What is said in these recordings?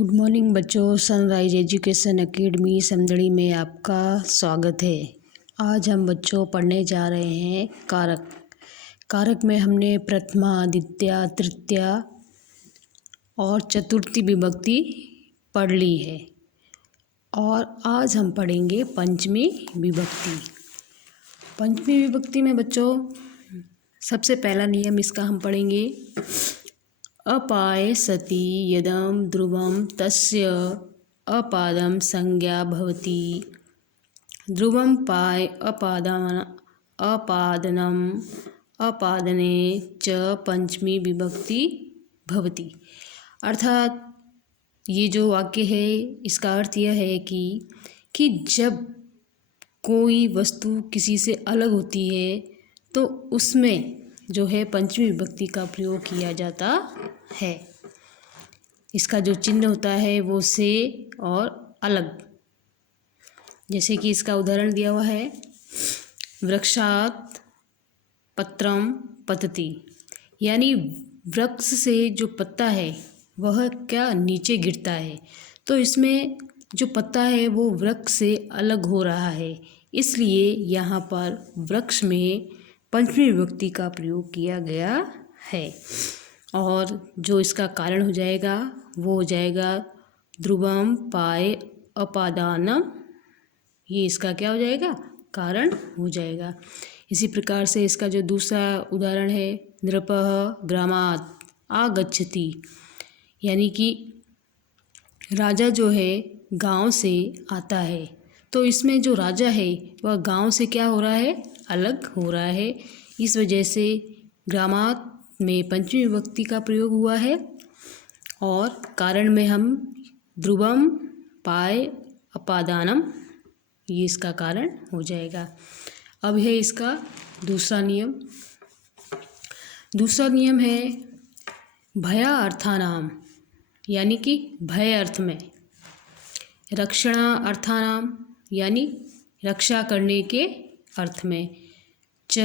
Good morning बच्चों। Sunrise education academy Samdari में आपका स्वागत है। आज हम बच्चों पढ़ने जा रहे हैं कारक। कारक में हमने प्रथमा, द्वितीया, तृतीया और चतुर्थी विभक्ति पढ़ ली है और आज हम पढ़ेंगे पंचमी विभक्ति। पंचमी विभक्ति में बच्चों सबसे पहला नियम इसका हम पढ़ेंगे। अपाय सति यदम ध्रुवम तस्य अपादम संज्ञा भवति। ध्रुवम पाय अपादनम अपादने च पंचमी विभक्ति भवति। अर्थात ये जो वाक्य है इसका अर्थ यह है कि जब कोई वस्तु किसी से अलग होती है तो उसमें जो है पंचमी विभक्ति का प्रयोग किया जाता है। इसका जो चिन्ह होता है वो से और अलग। जैसे कि इसका उदाहरण दिया हुआ है, वृक्षात् पत्रम पतति, यानी वृक्ष से जो पत्ता है वह क्या नीचे गिरता है, तो इसमें जो पत्ता है वो वृक्ष से अलग हो रहा है, इसलिए यहाँ पर वृक्ष में पंचमी विभक्ति का प्रयोग किया गया है। और जो इसका कारण हो जाएगा वो हो जाएगा ध्रुवम पाय अपादानम। ये इसका क्या हो जाएगा, कारण हो जाएगा। इसी प्रकार से इसका जो दूसरा उदाहरण है, नृपः ग्रामात् आगच्छति, यानी कि राजा जो है गांव से आता है, तो इसमें जो राजा है वह गांव से क्या हो रहा है, अलग हो रहा है। इस वजह से ग्रामात् में पंचमी विभक्ति का प्रयोग हुआ है और कारण में हम ध्रुवम पाय अपादानम, ये इसका कारण हो जाएगा। अब है इसका दूसरा नियम। दूसरा नियम है भया अर्थानाम, यानी कि भय अर्थ में, रक्षणा अर्थानाम, यानी रक्षा करने के अर्थ में, च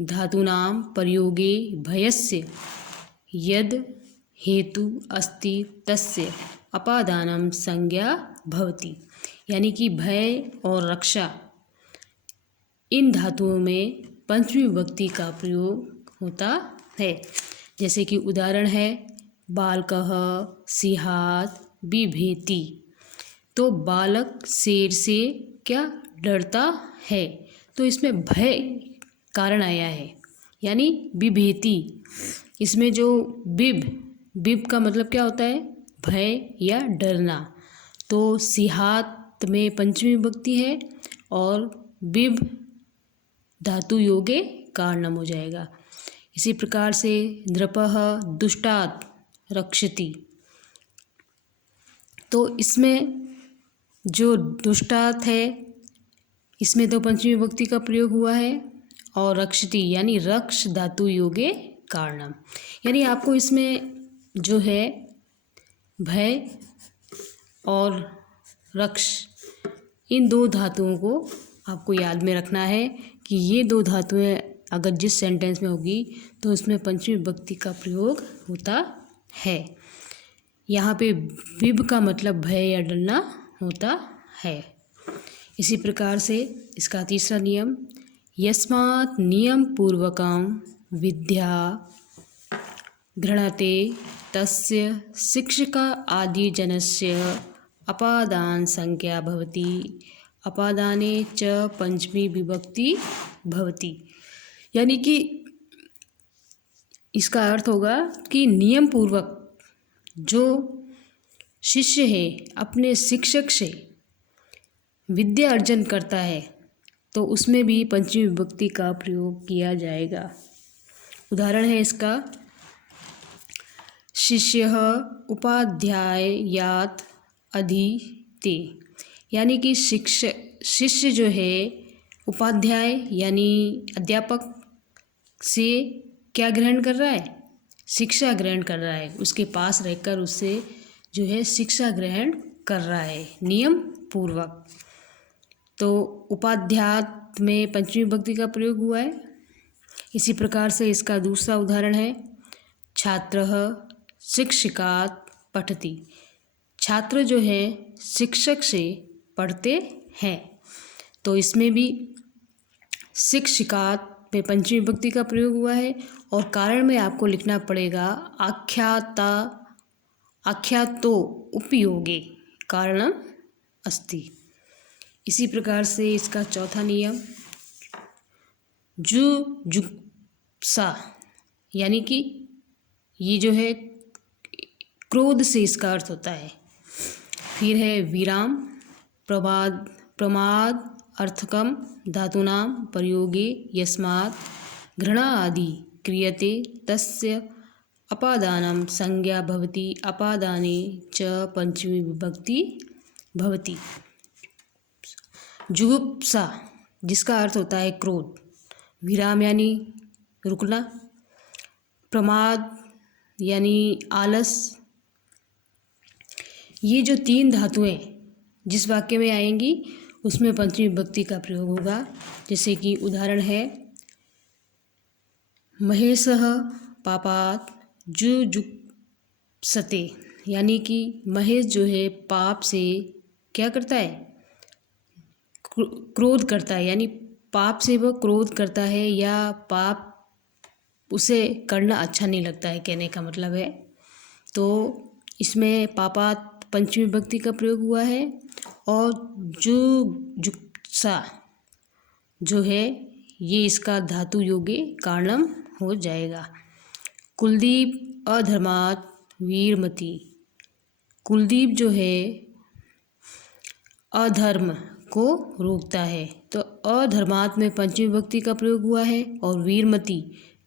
धातूनां प्रयोगे भयस्य यद हेतु अस्ति तस्य अपादानं संज्ञा भवति। यानी कि भय और रक्षा इन धातुओं में पंचमी विभक्ति का प्रयोग होता है। जैसे कि उदाहरण है, बालकः सिंहात् बिभेति, तो बालक शेर से क्या डरता है, तो इसमें भय कारण आया है, यानी बिभेति। इसमें जो बिब का मतलब क्या होता है, भय या डरना, तो सिंहात में पंचमी विभक्ति है और बिब धातु योगे कारणम हो जाएगा। इसी प्रकार से नृपः दुष्टात् रक्षति, तो इसमें जो दुष्टात् है इसमें तो पंचमी विभक्ति का प्रयोग हुआ है और रक्षति यानी रक्ष धातु योगे कारणम, यानी आपको इसमें जो है भय और रक्ष इन दो धातुओं को आपको याद में रखना है कि ये दो धातुएं अगर जिस सेंटेंस में होगी तो उसमें पंचमी विभक्ति का प्रयोग होता है। यहाँ पे विभ का मतलब भय या डरना होता है। इसी प्रकार से इसका तीसरा नियम, यस्मात् नियम पूर्वकं विद्या गृह्णते तस्य शिक्षक आदि जनस्य अपादान संज्ञा भवति। अपादाने च पंचमी विभक्ति भवति। यानी कि इसका अर्थ होगा कि नियम पूर्वक जो शिष्य है अपने शिक्षक से विद्या अर्जन करता है तो उसमें भी पंचमी विभक्ति का प्रयोग किया जाएगा। उदाहरण है इसका, शिष्यः उपाध्यायात् अधीते, यानी कि शिष्य जो है उपाध्याय यानी अध्यापक से क्या ग्रहण कर रहा है, शिक्षा ग्रहण कर रहा है, उसके पास रहकर उससे जो है शिक्षा ग्रहण कर रहा है नियम पूर्वक। तो उपाध्याय में पंचमी विभक्ति का प्रयोग हुआ है। इसी प्रकार से इसका दूसरा उदाहरण है, छात्रः शिक्षकात् पठति। छात्र जो है शिक्षक से पढ़ते हैं, तो इसमें भी शिक्षिकात में पंचमी विभक्ति का प्रयोग हुआ है। और कारण में आपको लिखना पड़ेगा आख्यातो उपयोगे कारणम अस्ति। इसी प्रकार से इसका चौथा नियम जुजुप्सा, यानी कि ये जो है क्रोध से इसका अर्थ होता है। फिर है विराम, प्रमाद अर्थकम धातूनां प्रयोगे यस्मात् घृणा आदि क्रियते तस्य अपादानं संज्ञा भवति, अपादाने च पंचमी विभक्ति भवति। जुगुप्सा जिसका अर्थ होता है क्रोध, विराम यानी रुकना, प्रमाद यानी आलस, ये जो तीन धातुएं जिस वाक्य में आएंगी उसमें पंचमी विभक्ति का प्रयोग होगा। जैसे कि उदाहरण है महेशः पापात् जुजुप्सते, यानी कि महेश जो है पाप से क्या करता है, क्रोध करता है, यानी पाप से वह क्रोध करता है या पाप उसे करना अच्छा नहीं लगता है, कहने का मतलब है। तो इसमें पापात पंचमी विभक्ति का प्रयोग हुआ है। और जुजुप्सा जो है ये इसका धातु योगे कारणम हो जाएगा। कुलदीप अधर्मात् वीरमती, कुलदीप जो है अधर्म को रोकता है, तो अधर्मात् में पंचमी विभक्ति का प्रयोग हुआ है। और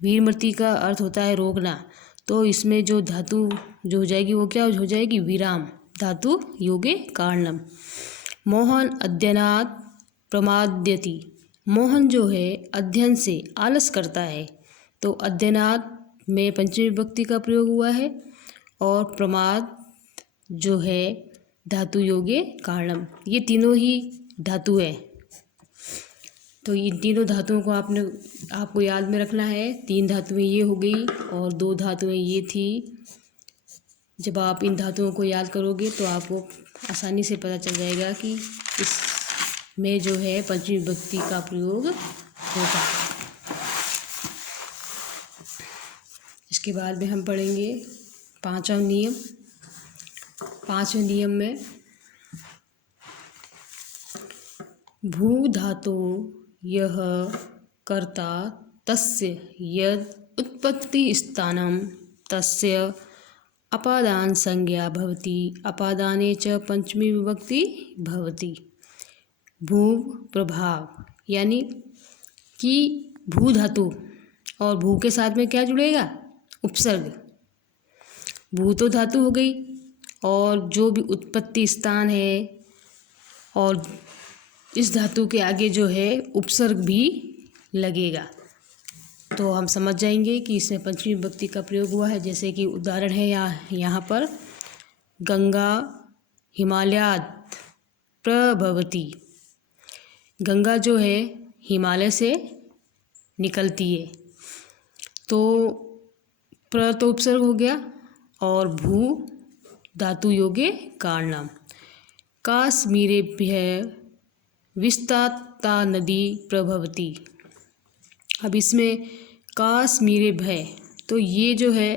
वीरमती का अर्थ होता है रोकना, तो इसमें जो धातु जो हो जाएगी वो क्या हो जाएगी, विराम, धातु योगे कारणम। मोहन अध्ययनात् प्रमाद्यति, मोहन जो है अध्ययन से आलस करता है, तो अध्ययनात् में पंचमी विभक्ति का प्रयोग हुआ है। और प्रमाद जो है धातु योगे कारणम। ये तीनों ही धातु है, तो इन तीनों धातुओं को आपको याद में रखना है। तीन धातुएं ये हो गई और दो धातुएं ये थी। जब आप इन धातुओं को याद करोगे तो आपको आसानी से पता चल जाएगा कि इसमें जो है पंचमी विभक्ति का प्रयोग होगा। इसके बाद में हम पढ़ेंगे पांचवा नियम। पांचवें नियम में भू धातो यह कर्ता तस्य यद उत्पत्ति स्थानं तस्य अपादान संज्ञा भवति, अपादाने च पंचमी विभक्ति भवति। भू प्रभाव, यानी कि भू धातु और भू के साथ में क्या जुड़ेगा, उपसर्ग। भू तो धातु हो गई और जो भी उत्पत्ति स्थान है और इस धातु के आगे जो है उपसर्ग भी लगेगा, तो हम समझ जाएंगे कि इसमें पंचमी विभक्ति का प्रयोग हुआ है। जैसे कि उदाहरण है यहाँ पर गंगा हिमालयात् प्रभवति, गंगा जो है हिमालय से निकलती है, तो प्र तो उपसर्ग हो गया और भू धातु योगे कारणम। काश्मीरेभ्यः विस्ताता नदी प्रभवति, अब इसमें काश्मीरेभ्यः, तो ये जो है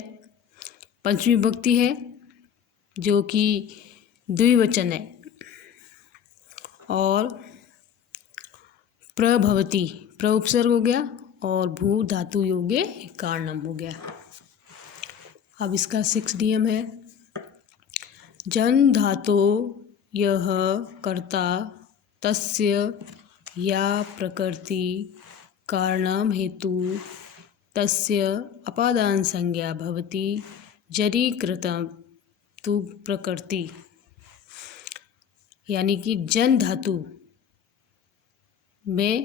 पंचमी विभक्ति है जो कि द्विवचन है। और प्रभवति, प्र उपसर्ग हो गया और भू धातु योगे कारणम हो गया। अब इसका 6 नियम है जन धातो यह कर्ता तस्य या प्रकृति कारणम हेतु तस्य अपादान संज्ञा भवति, जरि कृतं तु प्रकृति, यानी कि जन धातु में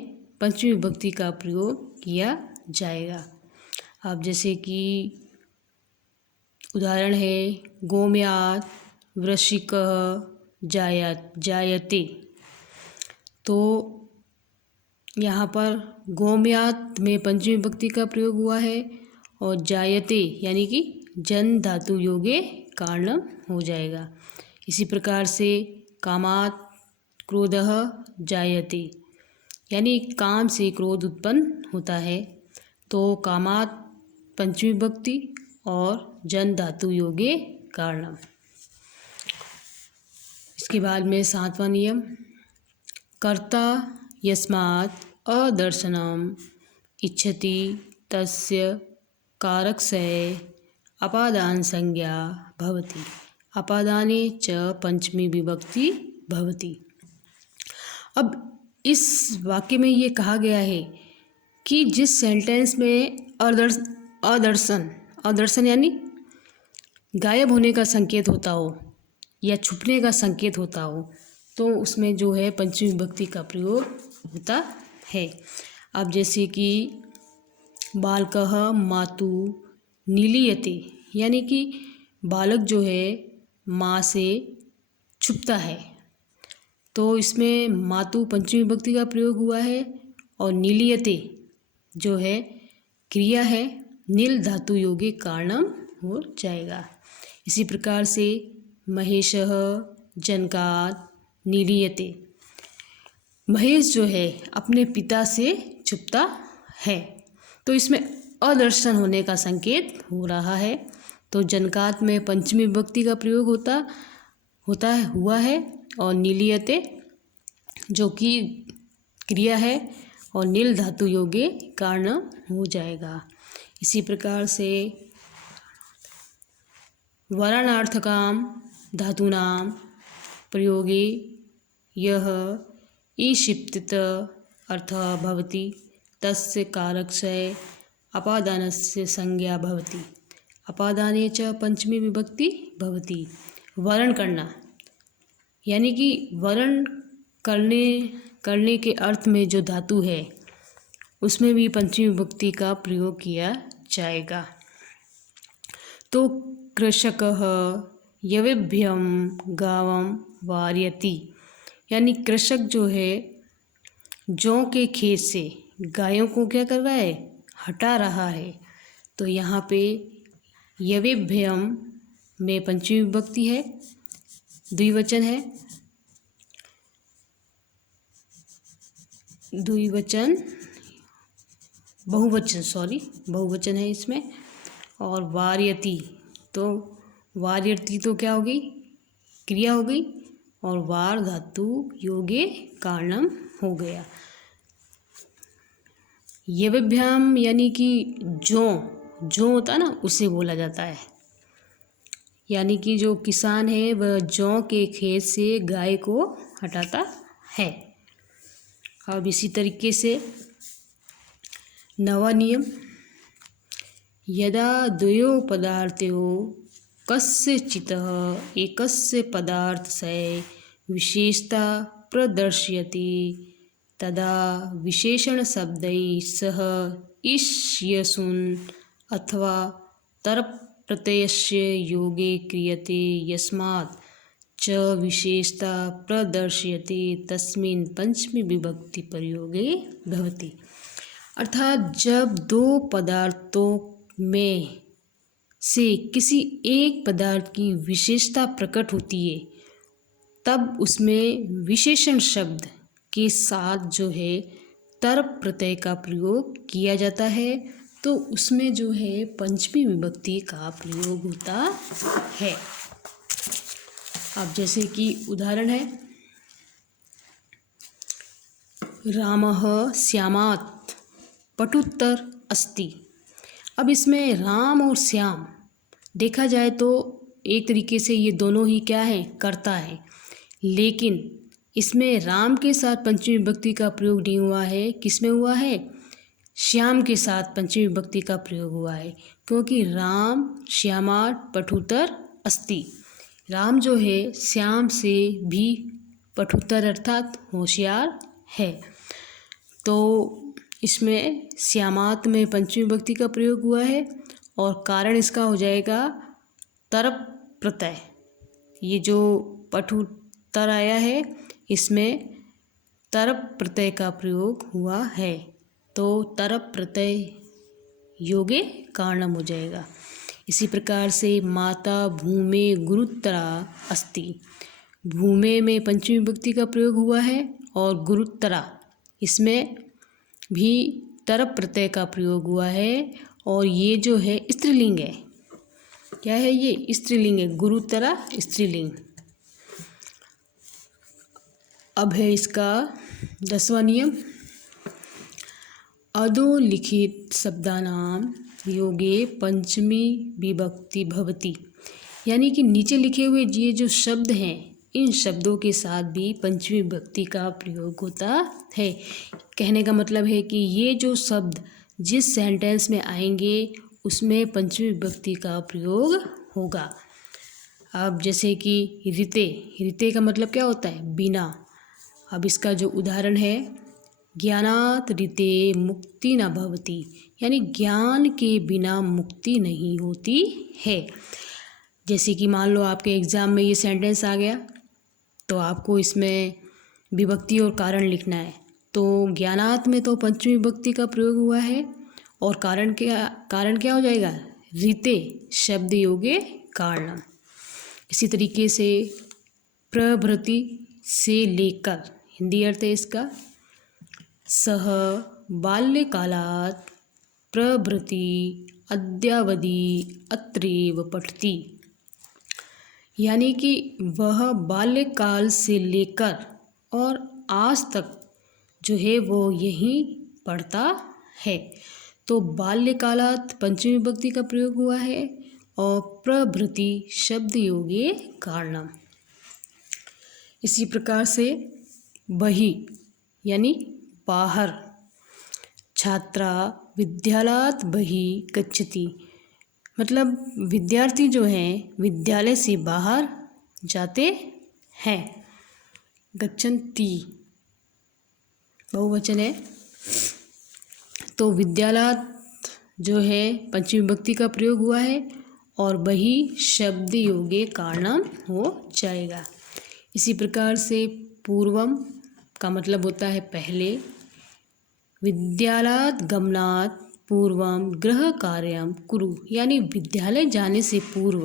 पंचमी विभक्ति का प्रयोग किया जाएगा। अब जैसे कि उदाहरण है गोमयात् वृश्चिकः जायते, तो यहाँ पर गोमयात् में पंचमी विभक्ति का प्रयोग हुआ है और जायते यानी कि जन धातु योगे कारणम हो जाएगा। इसी प्रकार से कामात् क्रोधः जायते, यानी काम से क्रोध उत्पन्न होता है। तो कामात् पंचमी विभक्ति और जन धातु योगे कारणम। इसके बाद में 7वां नियम, कर्ता यस्मात् अदर्शनम इच्छति तस्य कारकस्य अपादान संज्ञा भवति, अपादाने च पंचमी विभक्ति भवति। अब इस वाक्य में ये कहा गया है कि जिस सेंटेंस में अदर्शन यानी गायब होने का संकेत होता हो या छुपने का संकेत होता हो, तो उसमें जो है पंचमी विभक्ति का प्रयोग होता है। अब जैसे कि बालकः मातु नीलीयते, यानी कि बालक जो है माँ से छुपता है, तो इसमें मातु पंचमी विभक्ति का प्रयोग हुआ है और नीलीयते जो है क्रिया है, नील धातु योगे कारणम हो जाएगा। इसी प्रकार से महेशः जनकात् नीलीयते, महेश जो है अपने पिता से छुपता है, तो इसमें अदर्शन होने का संकेत हो रहा है। तो जनकात में पंचमी विभक्ति का प्रयोग हुआ है और नीलीयते जो कि क्रिया है और नील धातु योगे कारण हो जाएगा। इसी प्रकार से वरणार्थकाम धातूनां प्रयोगे यह ईशिप्तित अर्थः भवति तस्य कारकस्य अपादानस्य संज्ञा भवति, अपादाने च पंचमी विभक्ति भवति। वर्ण करना यानी कि वर्ण करने के अर्थ में जो धातु है उसमें भी पंचमी विभक्ति का प्रयोग किया जाएगा। तो कृषकः यवेभ्यं गावं वारयति, यानी कृषक जो है जौ के खेत से गायों को क्या कर रहा है, हटा रहा है। तो यहाँ पे यवेभ्यम में पंचमी विभक्ति है, द्विवचन है, बहुवचन है इसमें। और वारयति, तो वारयति तो क्या हो गई, क्रिया हो गई, और वार धातु योगे कारणम हो गया। यवेभ्याम यानी कि जो होता है ना, उसे बोला जाता है, यानी कि जो किसान है वह जौ के खेत से गाय को हटाता है। अब इसी तरीके से 9वां नियम, यदा द्वयो पदार्थयोः कस्यचितः एकस्य पदार्थस्य विशेषता प्रदर्शयति तदा विशेषणशब्दैः सह इष्यसुन् अथवा तरप्रत्ययस्य योगे क्रियते यस्मात् च विशेषता प्रदर्शयति तस्मिन् पंचमी विभक्ति प्रयोगे भवति। अर्थात जब दो पदार्थों में से किसी एक पदार्थ की विशेषता प्रकट होती है तब उसमें विशेषण शब्द के साथ जो है तर प्रत्यय का प्रयोग किया जाता है, तो उसमें जो है पंचमी विभक्ति का प्रयोग होता है। अब जैसे कि उदाहरण है, रामः श्यामात् पटुत्तर अस्ति। अब इसमें राम और श्याम देखा जाए तो एक तरीके से ये दोनों ही क्या है, कर्ता है, लेकिन इसमें राम के साथ पंचमी विभक्ति का प्रयोग नहीं हुआ है। किसमें हुआ है, श्याम के साथ पंचमी विभक्ति का प्रयोग हुआ है, क्योंकि राम श्यामात् पठुतर अस्ति, राम जो है श्याम से भी पठुतर अर्थात होशियार है। तो इसमें श्यामात् में पंचमी विभक्ति का प्रयोग हुआ है और कारण इसका हो जाएगा तरप प्रत्यय। ये जो पठुतर आया है इसमें तरप प्रत्यय का प्रयोग हुआ है, तो तरप प्रत्यय योगे कारणम हो जाएगा। इसी प्रकार से माता भूमे गुरुतरा अस्ति, भूमे में पंचमी विभक्ति का प्रयोग हुआ है और गुरुतरा इसमें भी तरप प्रत्यय का प्रयोग हुआ है और ये जो है स्त्रीलिंग है। क्या है ये? स्त्रीलिंग है, गुरुतरा स्त्रीलिंग। अब है इसका 10वां नियम, अधोलिखित शब्दानाम योगे पंचमी विभक्ति भवति, यानी कि नीचे लिखे हुए ये जो शब्द हैं इन शब्दों के साथ भी पंचमी विभक्ति का प्रयोग होता है। कहने का मतलब है कि ये जो शब्द जिस सेंटेंस में आएंगे उसमें पंचमी विभक्ति का प्रयोग होगा। अब जैसे कि ऋते, ऋते का मतलब क्या होता है? बिना। अब इसका जो उदाहरण है, ज्ञानात् ऋते मुक्ति न भवति, यानी ज्ञान के बिना मुक्ति नहीं होती है। जैसे कि मान लो आपके एग्ज़ाम में ये सेंटेंस आ गया तो आपको इसमें विभक्ति और कारण लिखना है। तो ज्ञानात् में तो पंचमी विभक्ति का प्रयोग हुआ है और कारण क्या हो जाएगा? ऋते शब्द योगे कारणम। इसी तरीके से प्रभृति से लेकर, हिंदी अर्थ है इसका, सह बाल्यकालात् प्रभृति अद्यावधि अत्रैव पठति, यानी कि वह बाल्यकाल से लेकर और आज तक जो है वो यहीं पढ़ता है। तो बाल्यकालात् पंचमी विभक्ति का प्रयोग हुआ है और प्रभृति शब्द योगे कारणम। इसी प्रकार से बहि यानी बाहर, छात्रा विद्यालयात् बहि गच्छति, मतलब विद्यार्थी जो हैं विद्यालय से बाहर जाते हैं। गच्छन्ति बहुवचन है, तो विद्यालयात् जो है पंचमी विभक्ति का प्रयोग हुआ है और बहि शब्द योगे कारणम हो जाएगा। इसी प्रकार से पूर्वम का मतलब होता है पहले, विद्यालयात् गमनात् पूर्वम गृह कार्यम कुरु, यानी विद्यालय जाने से पूर्व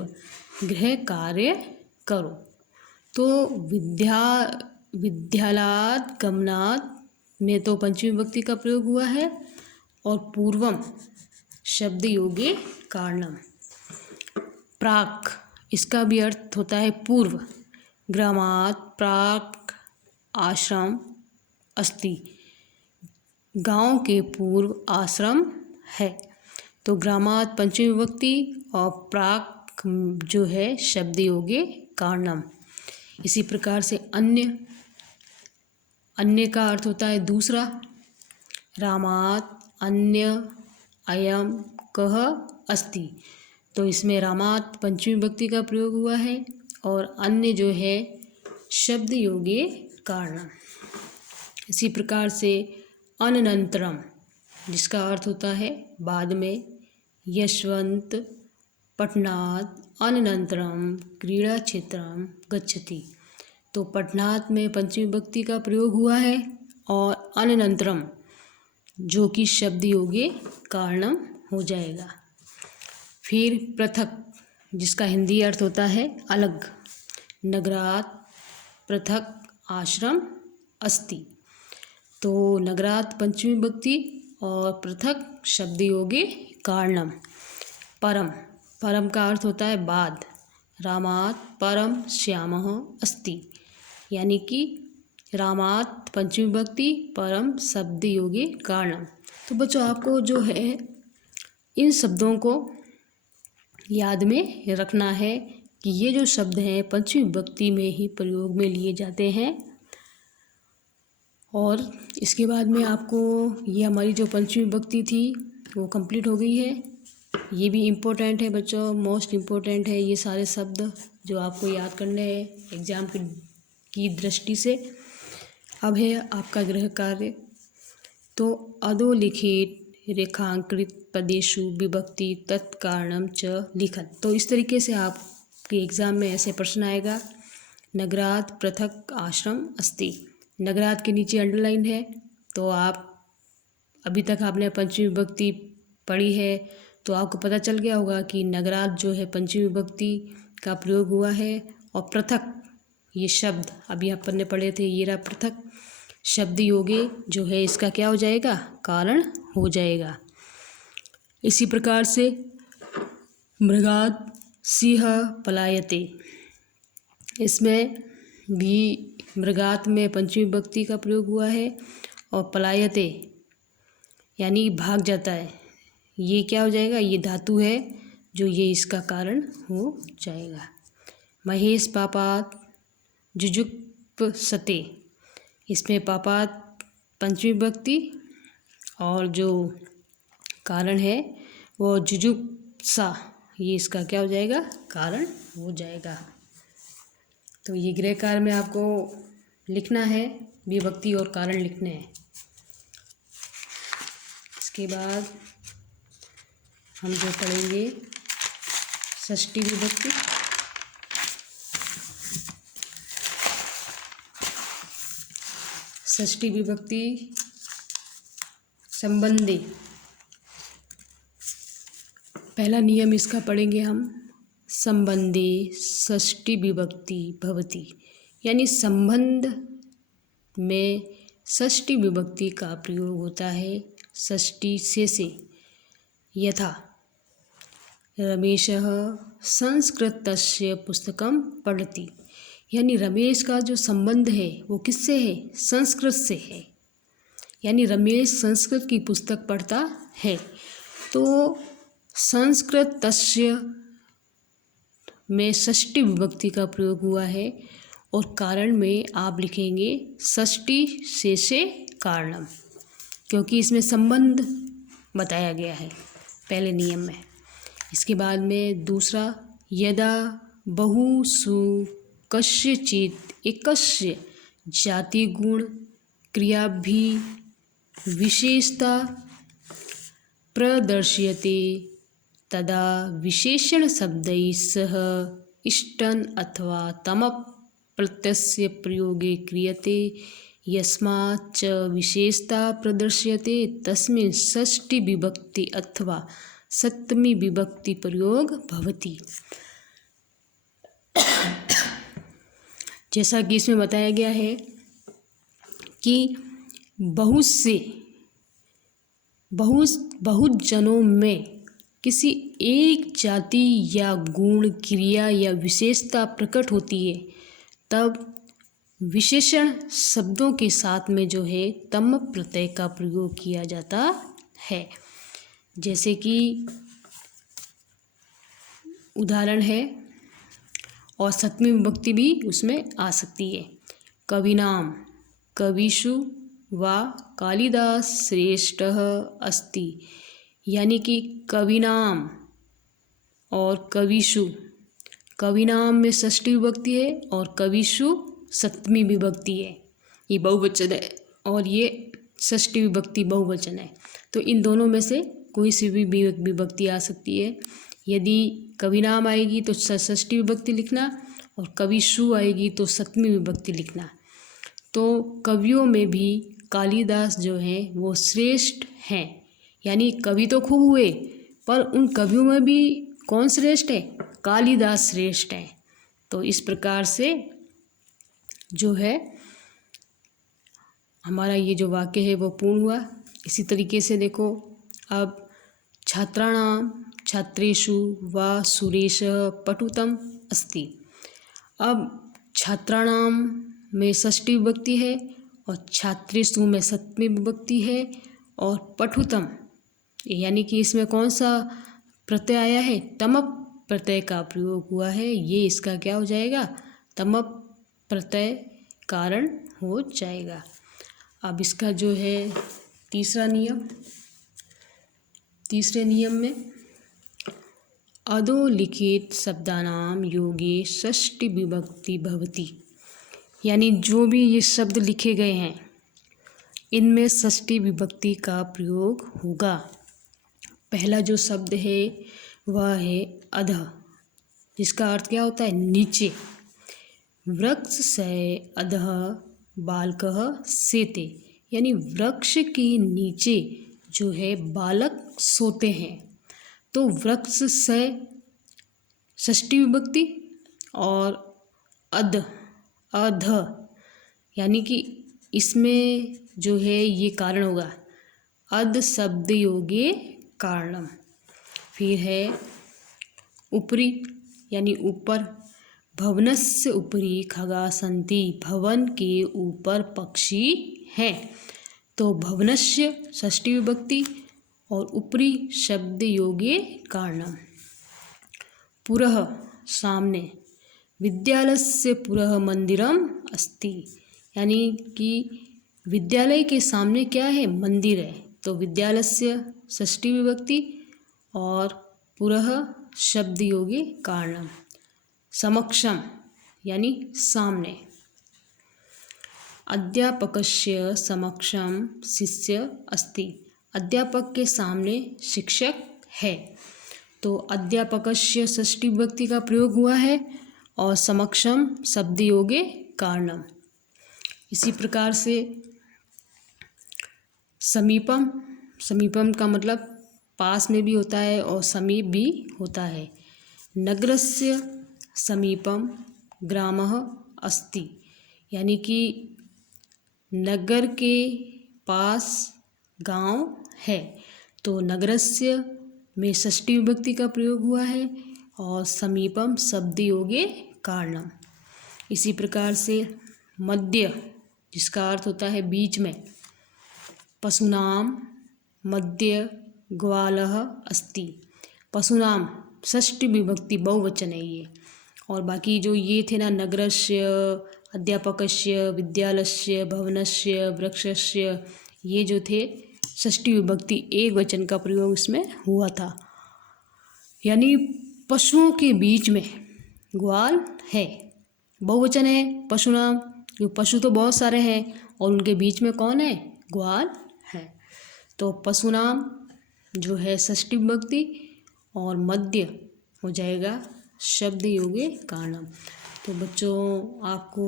गृह कार्य करो। तो विद्यालयात् गमनात् में तो पंचमी विभक्ति का प्रयोग हुआ है और पूर्वम शब्द योगे कारणम। प्राक् इसका भी अर्थ होता है पूर्व, ग्रामात् प्राक् आश्रम अस्ति, गांव के पूर्व आश्रम है। तो ग्रामात् पंचमी विभक्ति और प्राक् जो है शब्द योगे कारणम। इसी प्रकार से अन्य, अन्य का अर्थ होता है दूसरा, रामात् अन्य अयम कह अस्ति, तो इसमें रामात् पंचमी विभक्ति का प्रयोग हुआ है और अन्य जो है शब्द योगे कारणम। इसी प्रकार से अनन्तरम जिसका अर्थ होता है बाद में, यशवंत पठनात् अनन्तरम क्रीड़ा क्षेत्रम गच्छति, तो पठनात् में पंचमी विभक्ति का प्रयोग हुआ है और अनन्तरम जो कि शब्द योगे कारणम हो जाएगा। फिर पृथक जिसका हिंदी अर्थ होता है अलग, नगरात् पृथक आश्रम अस्ति, तो नगरात् पंचमी विभक्ति और पृथक शब्द योगे कारणम। परम, परम का अर्थ होता है बाद, रामात् परम श्यामः अस्ति, यानी कि रामात् पंचमी विभक्ति परम शब्द योगे कारणम। तो बच्चों आपको जो है इन शब्दों को याद में रखना है कि ये जो शब्द हैं पंचमी विभक्ति में ही प्रयोग में लिए जाते हैं। और इसके बाद में आपको ये हमारी जो पंचमी विभक्ति थी वो कंप्लीट हो गई है। ये भी इम्पोर्टेंट है बच्चों, मोस्ट इम्पोर्टेंट है ये सारे शब्द जो आपको याद करने हैं एग्ज़ाम की दृष्टि से। अब है आपका गृह कार्य। तो अधोलिखित रेखांकित पदेषु विभक्ति तत्कारणम च लिखत। तो इस तरीके से आपके एग्ज़ाम में ऐसे प्रश्न आएगा, नगरात् पृथक आश्रम अस्ति, नगरात् के नीचे अंडरलाइन है। तो आप अभी तक आपने पंचमी विभक्ति पढ़ी है तो आपको पता चल गया होगा कि नगरात जो है पंचमी विभक्ति का प्रयोग हुआ है। और पृथक ये शब्द अभी अपन ने पढ़े थे, ये रहा पृथक शब्द योगे जो है इसका क्या हो जाएगा, कारण हो जाएगा। इसी प्रकार से मृगात सिंह पलायते, इसमें भी मृगात में पंचमी विभक्ति का प्रयोग हुआ है और पलायते यानी भाग जाता है, ये क्या हो जाएगा, ये धातु है जो ये इसका कारण हो जाएगा। महेश पापात जुजुप्सते, इसमें पापात पंचमी विभक्ति और जो कारण है वो जुजुप्सा, ये इसका क्या हो जाएगा, कारण हो जाएगा। तो ये गृह कार्य में आपको लिखना है, विभक्ति और कारण लिखने हैं। इसके बाद हम जो पढ़ेंगे षष्ठी विभक्ति। षष्ठी विभक्ति संबंधी, पहला नियम इसका पढ़ेंगे हम। संबंधे षष्ठी विभक्ति भवति, यानी संबंध में षष्ठी विभक्ति का प्रयोग होता है षष्ठी से। यथा रमेशः संस्कृतस्य पुस्तकं पढ़ति, यानी रमेश का जो संबंध है वो किससे है, संस्कृत से है, यानी रमेश संस्कृत की पुस्तक पढ़ता है। तो संस्कृतस्य में षष्ठी विभक्ति का प्रयोग हुआ है और कारण में आप लिखेंगे षष्ठी से कारणम, क्योंकि इसमें संबंध बताया गया है पहले नियम में। इसके बाद में दूसरा, यदा बहुषु कस्यचित् एकस्य जाति गुण क्रियाभि विशेषता प्रदर्श्यते तदा विशेषण शब्दैः सह इष्टन् अथवा तम प्रत्ययस्य प्रयोगे क्रियते, यस्मात् च विशेषता प्रदर्श्यते तस्मिन् षष्ठी विभक्ति अथवा सप्तमी विभक्ति प्रयोग भवति। जैसा कि इसमें बताया गया है कि बहुत जनों में किसी एक जाति या गुण क्रिया या विशेषता प्रकट होती है, तब विशेषण शब्दों के साथ में जो है तम प्रत्यय का प्रयोग किया जाता है। जैसे कि उदाहरण है, और सप्तमी विभक्ति भी उसमें आ सकती है। कविनाम कविषु वा कालिदास श्रेष्ठः अस्ति, यानी कि कविनाम और कविषु, कविनाम में षष्ठी विभक्ति है और कविषु सप्तमी विभक्ति है, ये बहुवचन है और ये षष्ठी विभक्ति बहुवचन है। तो इन दोनों में से कोई सी भी विभक्ति आ सकती है। यदि कविनाम आएगी तो षष्ठी विभक्ति लिखना और कविषु आएगी तो सप्तमी विभक्ति लिखना। तो कवियों में भी कालिदास जो हैं वो श्रेष्ठ हैं, यानी कवि तो खूब हुए पर उन कवियों में भी कौन श्रेष्ठ है, कालिदास श्रेष्ठ हैं। तो इस प्रकार से जो है हमारा ये जो वाक्य है वो पूर्ण हुआ। इसी तरीके से देखो, अब छात्राणाम छात्रेषु वा सुरेशः पठितम् अस्ति। अब छात्राणाम में षष्ठी विभक्ति है और छात्रेषु में सप्तमी विभक्ति है और पठितम् यानी कि इसमें कौन सा प्रत्यय आया है, तम प्रत्यय का प्रयोग हुआ है। ये इसका क्या हो जाएगा, तम प्रत्यय कारण हो जाएगा। अब इसका जो है तीसरा नियम, तीसरे नियम में अधोलिखित शब्दानाम योगे षष्ठी विभक्ति भवति, यानी जो भी ये शब्द लिखे गए हैं इनमें षष्ठी विभक्ति का प्रयोग होगा। पहला जो शब्द है वह है अधः, जिसका अर्थ क्या होता है, नीचे। वृक्ष से अधः बालकः सेते, यानी वृक्ष के नीचे जो है बालक सोते हैं। तो वृक्ष से षष्ठी विभक्ति और अध यानी कि इसमें जो है ये कारण होगा अध शब्द योगे कारणम। फिर है ऊपरी यानी ऊपर, भवनस्य उपरि खगा सन्ति, भवन के ऊपर पक्षी हैं। तो भवनस्य षष्ठी विभक्ति और ऊपरी शब्द योगे कारणम। पुरः सामने, विद्यालयस्य पुरः मंदिरम अस्ति, यानी कि विद्यालय के सामने क्या है, मंदिर है। तो विद्यालयस्य षष्ठी विभक्ति और पुरः शब्द योगे कारणम। समक्षम यानी सामने, अध्यापकस्य समक्षम शिष्य अस्ति, अध्यापक के सामने शिक्षक है। तो अध्यापकस्य षष्ठी विभक्ति का प्रयोग हुआ है और समक्षम शब्द योगे कारणम। इसी प्रकार से समीपम, समीपम का मतलब पास में भी होता है और समीप भी होता है। नगरस्य समीपम ग्रामः अस्ति, यानी कि नगर के पास गांव है। तो नगरस्य में षष्ठी विभक्ति का प्रयोग हुआ है और समीपम शब्द योगे कारणम। इसी प्रकार से मध्य, जिसका अर्थ होता है बीच में, पशूनाम मध्य ग्वालः अस्ति, पशूनाम षष्ठी विभक्ति बहुवचन है ये। और बाकी जो ये थे ना, नगरस्य, अध्यापकस्य, विद्यालयस्य, भवनस्य, वृक्षस्य, ये जो थे षष्ठी विभक्ति एक वचन का प्रयोग इसमें हुआ था। यानी पशुओं के बीच में ग्वाल है, बहुवचन है पशुनाम, जो पशु तो बहुत सारे हैं और उनके बीच में कौन है, ग्वाल है। तो पशुनाम जो है षष्ठी विभक्ति और मध्य हो जाएगा शब्द योगे कारणम। तो बच्चों, आपको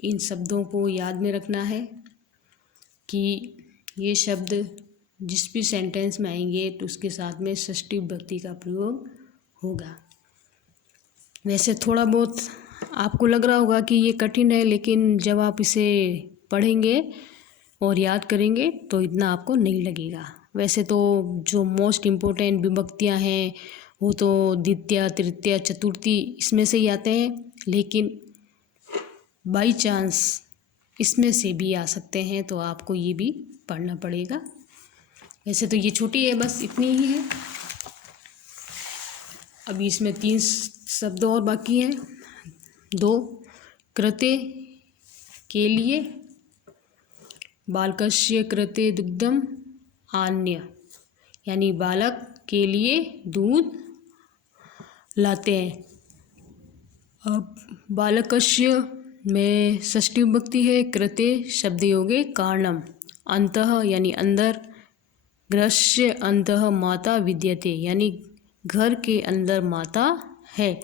इन शब्दों को याद में रखना है कि ये शब्द जिस भी सेंटेंस में आएंगे तो उसके साथ में षष्ठी विभक्ति का प्रयोग होगा। वैसे थोड़ा बहुत आपको लग रहा होगा कि ये कठिन है, लेकिन जब आप इसे पढ़ेंगे और याद करेंगे तो इतना आपको नहीं लगेगा। वैसे तो जो मोस्ट इम्पोर्टेंट विभक्तियाँ हैं वो तो द्वितीया, तृतीया, चतुर्थी इसमें से ही आते हैं, लेकिन बाई चांस इसमें से भी आ सकते हैं, तो आपको ये भी पढ़ना पड़ेगा। वैसे तो ये छोटी है, बस इतनी ही है। अभी इसमें 3 शब्द और बाकी हैं। 2 कृते के लिए, बालकस्य कृते दुग्धम आन्य, यानी बालक के लिए दूध लाते हैं। अब बालकस्य में षष्ठी विभक्ति है, कृते शब्द योगे कारणम। अंतः यानी अंदर, गृहस्य अंतः माता विद्यते, यानी घर के अंदर माता है।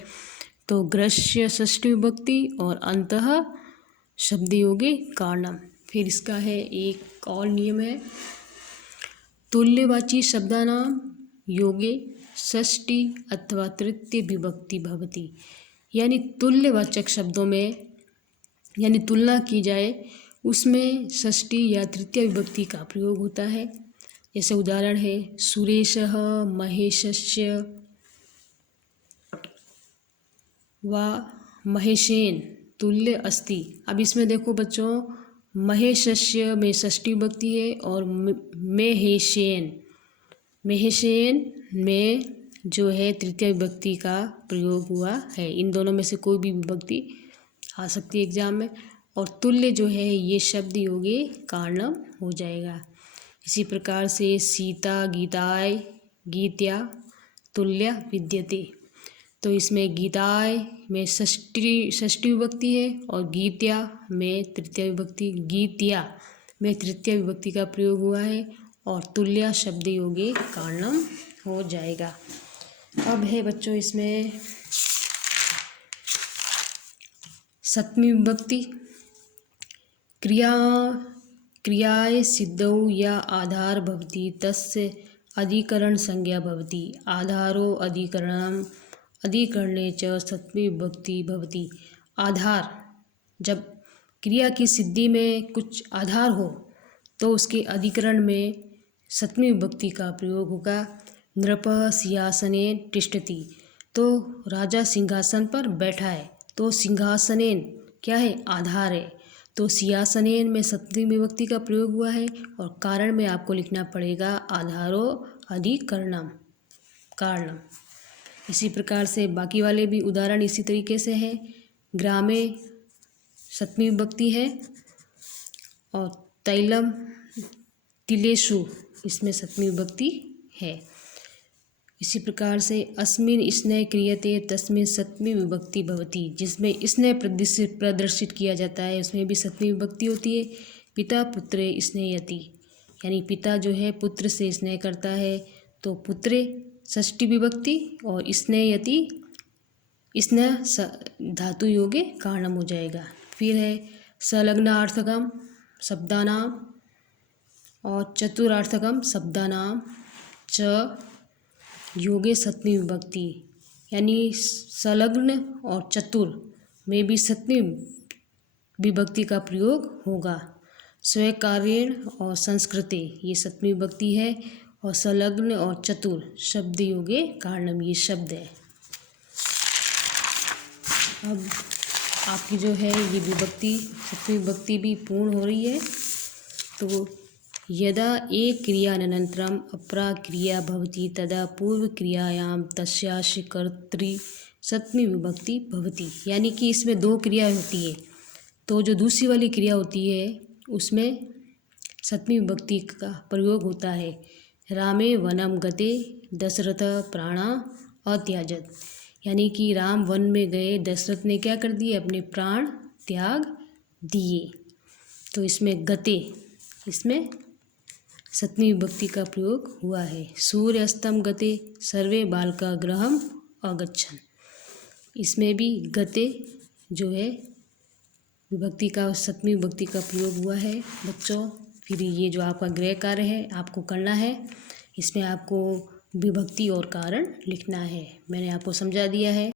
तो गृहस्य षष्ठी विभक्ति और अंतः शब्द योगे कारणम। फिर इसका है एक और नियम है, तुल्यवाची शब्दानाम योगे षष्ठी अथवा तृतीय विभक्ति भवति, यानी तुल्यवाचक शब्दों में यानी तुलना की जाए उसमें षष्ठी या तृतीय विभक्ति का प्रयोग होता है। जैसे उदाहरण है सुरेशः महेशस्य व महेशेन तुल्य अस्ति। अब इसमें देखो बच्चों, महेशस्य में षष्ठी विभक्ति है और महेशेन में जो है तृतीय विभक्ति का प्रयोग हुआ है। इन दोनों में से कोई भी विभक्ति आ सकती है एग्जाम में। और तुल्य जो है ये शब्द योगे कारणम हो जाएगा। इसी प्रकार से सीता गीताय गीत्या तुल्य विद्यते, तो इसमें गीताय में षष्ठी विभक्ति है और गीत्या में तृतीय विभक्ति, गीत्या में तृतीय विभक्ति का प्रयोग हुआ है और तुल्य शब्द योगे कारणम हो जाएगा। अब है बच्चों इसमें सप्तमी विभक्ति, क्रियाय सिद्धौ या आधार भवति तस्य अधिकरण संज्ञा भवति। आधारो अधिकरणम अधिकरणे च सप्तमी विभक्ति भवति। आधार, जब क्रिया की सिद्धि में कुछ आधार हो तो उसके अधिकरण में सप्तमी विभक्ति का प्रयोग होगा। नृपः सिंहासनेन तिष्ठति, तो राजा सिंहासन पर बैठा है, तो सिंहासनेन क्या है, आधार है, तो सिंहासनेन में सप्तमी विभक्ति का प्रयोग हुआ है और कारण में आपको लिखना पड़ेगा आधारो अधिकरणम कारणम। इसी प्रकार से बाकी वाले भी उदाहरण इसी तरीके से हैं। ग्रामे सप्तमी विभक्ति है और तैलम तिलेषु इसमें सप्तमी विभक्ति है। इसी प्रकार से अस्मिन् स्नेह क्रियते तस्मिन् सप्तमी विभक्ति भवति, जिसमें स्नेह प्रदर्शित किया जाता है उसमें भी सप्तमी विभक्ति होती है। पिता पुत्रे स्नेहयति, यानी पिता जो है पुत्र से स्नेह करता है, तो पुत्रे षष्ठी विभक्ति और स्नेहयति स्नेह धातु योगे कारणम हो जाएगा। फिर है संलग्नार्थकम शब्दानाम और चतुरार्थकम शब्दानाम च योगे सप्तमी विभक्ति, यानी संलग्न और चतुर में भी सप्तमी विभक्ति का प्रयोग होगा। स्वीकार्येण और संस्कृते ये सप्तमी विभक्ति है और संलग्न और चतुर शब्द योगे कारणम ये शब्द है। अब आपकी जो है ये विभक्ति सप्तमी विभक्ति भी पूर्ण हो रही है। तो यदा एक क्रियानन्तरम् अपरा क्रिया भवति तदा पूर्वक्रियायां तस्यास्य कर्तृ सप्तमी विभक्ति भवति, यानी कि इसमें दो क्रिया होती है, तो जो दूसरी वाली क्रिया होती है उसमें सप्तमी विभक्ति का प्रयोग होता है। रामे वनम गते दशरथ प्राणा अत्याजत, यानी कि राम वन में गए, दशरथ ने क्या कर दिए, अपने प्राण त्याग दिए, तो इसमें गते इसमें सप्तमी विभक्ति का प्रयोग हुआ है। सूर्य अस्तम गते सर्वे बालका गृहम अगच्छन्, इसमें भी गते जो है विभक्ति का सप्तमी विभक्ति का प्रयोग हुआ है बच्चों। फिर ये जो आपका गृह कार्य है आपको करना है, इसमें आपको विभक्ति और कारण लिखना है। मैंने आपको समझा दिया है।